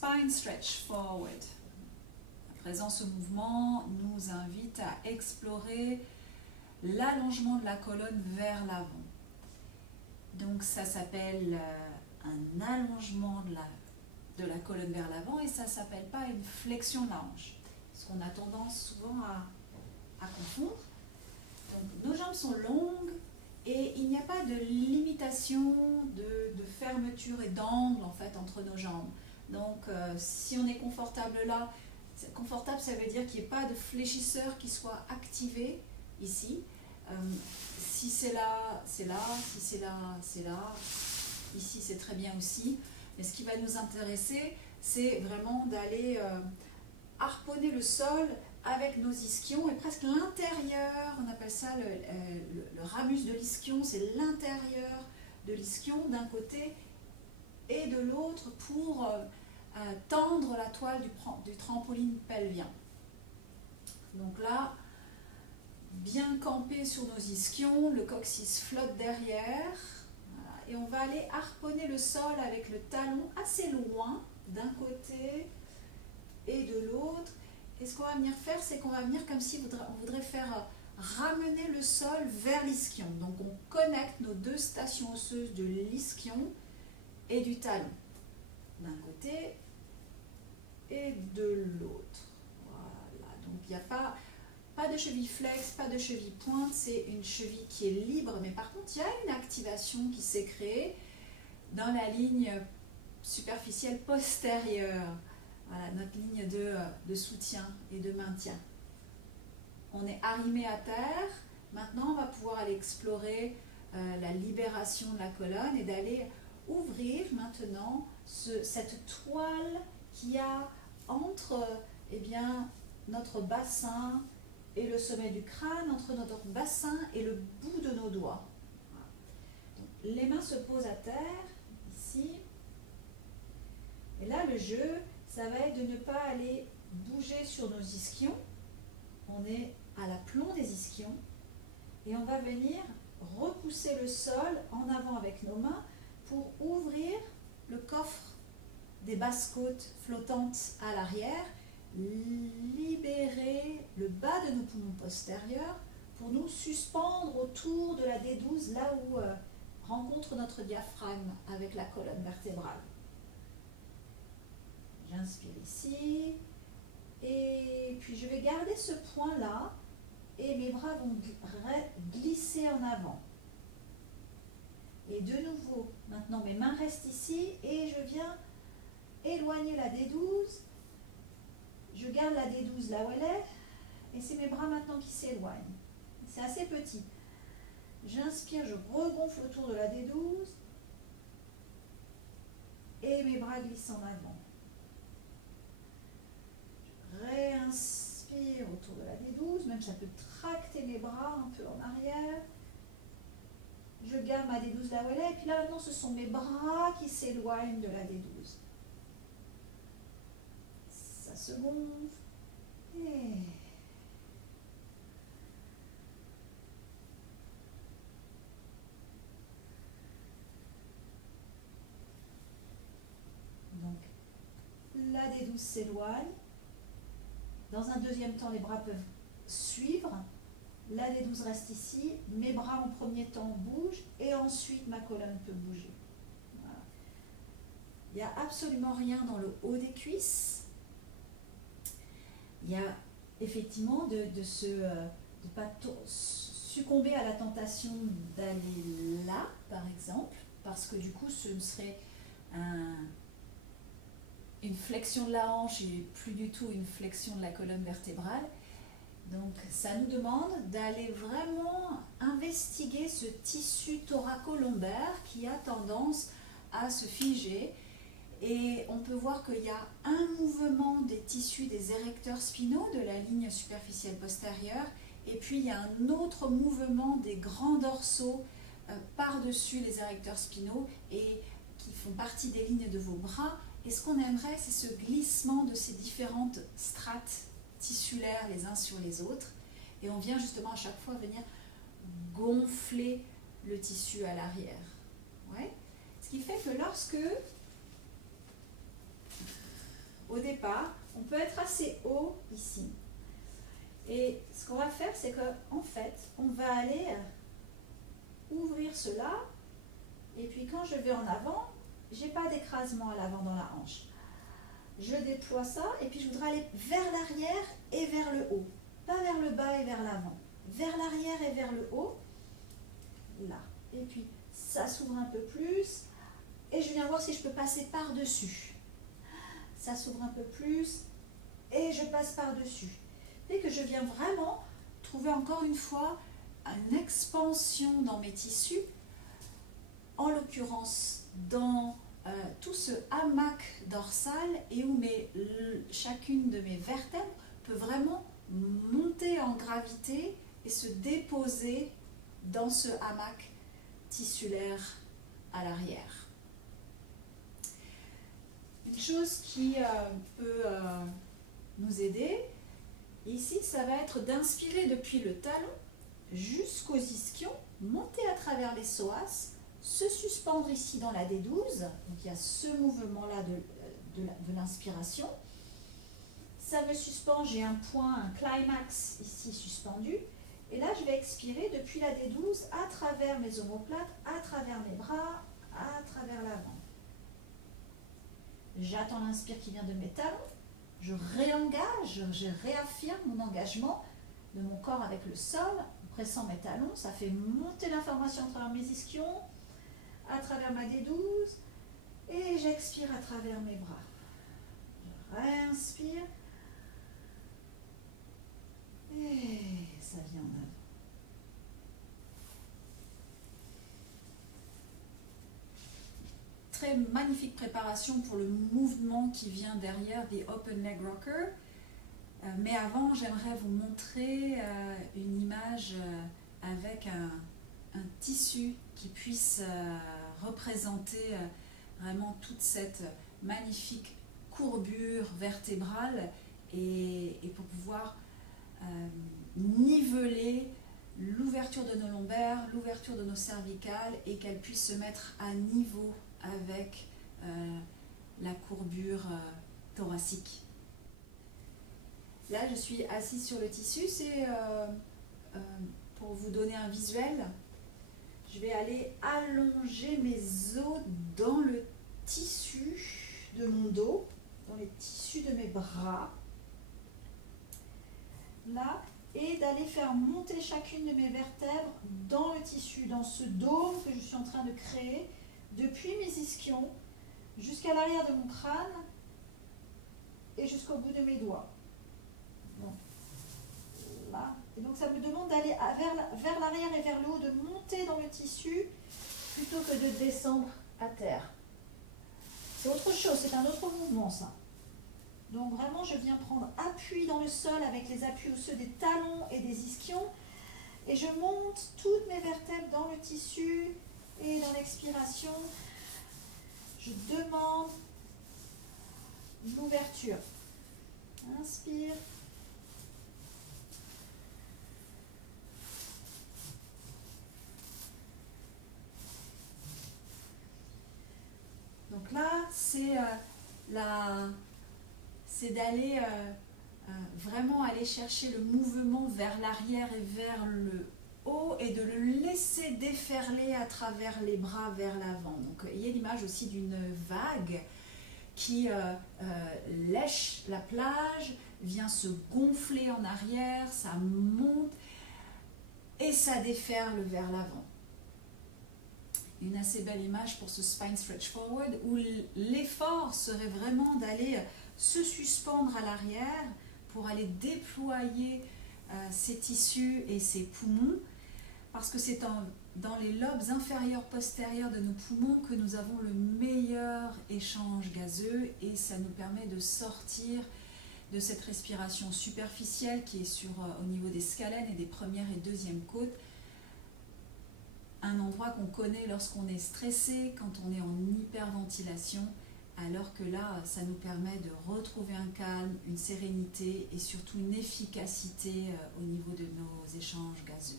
spine stretch forward. À présent, ce mouvement nous invite à explorer l'allongement de la colonne vers l'avant. Donc ça s'appelle un allongement de la colonne vers l'avant et ça ne s'appelle pas une flexion de la hanche. Ce qu'on a tendance souvent à confondre. Donc nos jambes sont longues et il n'y a pas de limitation de fermeture et d'angle en fait entre nos jambes. Donc si on est confortable là, confortable ça veut dire qu'il n'y ait pas de fléchisseur qui soit activé ici. Si c'est là, c'est là, si c'est là, c'est là, ici c'est très bien aussi. Mais ce qui va nous intéresser, c'est vraiment d'aller harponner le sol avec nos ischions et presque l'intérieur, on appelle ça le ramus de l'ischion, c'est l'intérieur de l'ischion d'un côté et de l'autre pour tendre la toile du trampoline pelvien. Donc là, bien campé sur nos ischions, le coccyx flotte derrière, voilà, et on va aller harponner le sol avec le talon assez loin d'un côté et de l'autre. Et ce qu'on va venir faire, c'est qu'on va venir comme si on voudrait faire ramener le sol vers l'ischion. Donc on connecte nos deux stations osseuses de l'ischion et du talon, d'un côté et de l'autre. Voilà, donc il n'y a pas de cheville flex, pas de cheville pointe, c'est une cheville qui est libre, mais par contre il y a une activation qui s'est créée dans la ligne superficielle postérieure, voilà, notre ligne de soutien et de maintien. On est arrimé à terre, maintenant on va pouvoir aller explorer la libération de la colonne et d'aller ouvrir maintenant cette toile qu'il y a entre notre bassin et le sommet du crâne, entre notre bassin et le bout de nos doigts. Donc, les mains se posent à terre, ici. Et là, le jeu, ça va être de ne pas aller bouger sur nos ischions. On est à l'aplomb des ischions. Et on va venir repousser le sol en avant avec nos mains pour ouvrir le coffre des basses côtes flottantes à l'arrière, libérer le bas de nos poumons postérieurs pour nous suspendre autour de la D12, là où rencontre notre diaphragme avec la colonne vertébrale. J'inspire ici, et puis je vais garder ce point-là, et mes bras vont glisser en avant. Et de nouveau, maintenant mes mains restent ici, et je viens éloigner la D12. Je garde la D12 là où elle est, et c'est mes bras maintenant qui s'éloignent. C'est assez petit. J'inspire, je regonfle autour de la D12, et mes bras glissent en avant. Je réinspire autour de la D12, même ça peut tracter mes bras un peu en arrière. Je garde ma D12 là où elle est, et puis là maintenant ce sont mes bras qui s'éloignent de la D12. Ça se gonfle. Et... donc, la D12 s'éloigne. Dans un deuxième temps, les bras peuvent suivre. La D12 reste ici. Mes bras en premier temps bougent et ensuite ma colonne peut bouger. Voilà. Il n'y a absolument rien dans le haut des cuisses. Il y a effectivement de ne pas succomber à la tentation d'aller là, par exemple, parce que du coup, ce serait une flexion de la hanche et plus du tout une flexion de la colonne vertébrale. Donc, ça nous demande d'aller vraiment investiguer ce tissu thoraco-lombaire qui a tendance à se figer. Et on peut voir qu'il y a un mouvement des tissus des érecteurs spinaux de la ligne superficielle postérieure, et puis il y a un autre mouvement des grands dorsaux par-dessus les érecteurs spinaux et qui font partie des lignes de vos bras. Et ce qu'on aimerait, c'est ce glissement de ces différentes strates tissulaires les uns sur les autres. Et on vient justement à chaque fois venir gonfler le tissu à l'arrière. Ouais. Ce qui fait que lorsque au départ, on peut être assez haut ici. Et ce qu'on va faire, c'est qu'en fait, on va aller ouvrir cela. Et puis quand je vais en avant, j'ai pas d'écrasement à l'avant dans la hanche. Je déploie ça et puis je voudrais aller vers l'arrière et vers le haut. Pas vers le bas et vers l'avant. Vers l'arrière et vers le haut. Là. Et puis ça s'ouvre un peu plus. Et je viens voir si je peux passer par-dessus. Ça s'ouvre un peu plus. Et je passe par-dessus. Et que je viens vraiment trouver encore une fois une expansion dans mes tissus. En l'occurrence dans tout ce hamac dorsal et où chacune de mes vertèbres peut vraiment monter en gravité et se déposer dans ce hamac tissulaire à l'arrière. Une chose qui peut nous aider, ici, ça va être d'inspirer depuis le talon jusqu'aux ischions, monter à travers les psoas, se suspendre ici dans la D12, donc il y a ce mouvement-là de l'inspiration. Ça me suspend, j'ai un point, un climax ici suspendu, et là je vais expirer depuis la D12 à travers mes omoplates, à travers mes bras, à travers l'avant. J'attends l'inspire qui vient de mes talons, je réengage, je réaffirme mon engagement de mon corps avec le sol, en pressant mes talons, ça fait monter l'information à travers mes ischions, à travers ma D12 et j'expire à travers mes bras. Je réinspire et ça vient en avant. Très magnifique préparation pour le mouvement qui vient derrière des Open Leg Rocker. Mais avant, j'aimerais vous montrer une image avec un tissu qui puisse représenter vraiment toute cette magnifique courbure vertébrale et pour pouvoir niveler l'ouverture de nos lombaires, l'ouverture de nos cervicales et qu'elle puisse se mettre à niveau avec la courbure thoracique. Là, je suis assise sur le tissu, c'est pour vous donner un visuel. Je vais aller allonger mes os dans le tissu de mon dos, dans les tissus de mes bras. Là, et d'aller faire monter chacune de mes vertèbres dans le tissu, dans ce dôme que je suis en train de créer, depuis mes ischions jusqu'à l'arrière de mon crâne et jusqu'au bout de mes doigts. Donc, là. Et donc ça me demande d'aller vers l'arrière et vers le haut, de monter dans le tissu plutôt que de descendre à terre. C'est autre chose, c'est un autre mouvement ça. Donc vraiment je viens prendre appui dans le sol avec les appuis osseux des talons et des ischions et je monte toutes mes vertèbres dans le tissu et dans l'expiration je demande l'ouverture. Inspire. Donc là, c'est d'aller vraiment aller chercher le mouvement vers l'arrière et vers le haut et de le laisser déferler à travers les bras vers l'avant. Donc il y a l'image aussi d'une vague qui lèche la plage, vient se gonfler en arrière, ça monte et ça déferle vers l'avant. Une assez belle image pour ce spine stretch forward où l'effort serait vraiment d'aller se suspendre à l'arrière pour aller déployer ses tissus et ses poumons parce que c'est dans les lobes inférieurs postérieurs de nos poumons que nous avons le meilleur échange gazeux et ça nous permet de sortir de cette respiration superficielle qui est au niveau des scalènes et des premières et deuxièmes côtes, un endroit qu'on connaît lorsqu'on est stressé, quand on est en hyperventilation, alors que là, ça nous permet de retrouver un calme, une sérénité et surtout une efficacité au niveau de nos échanges gazeux.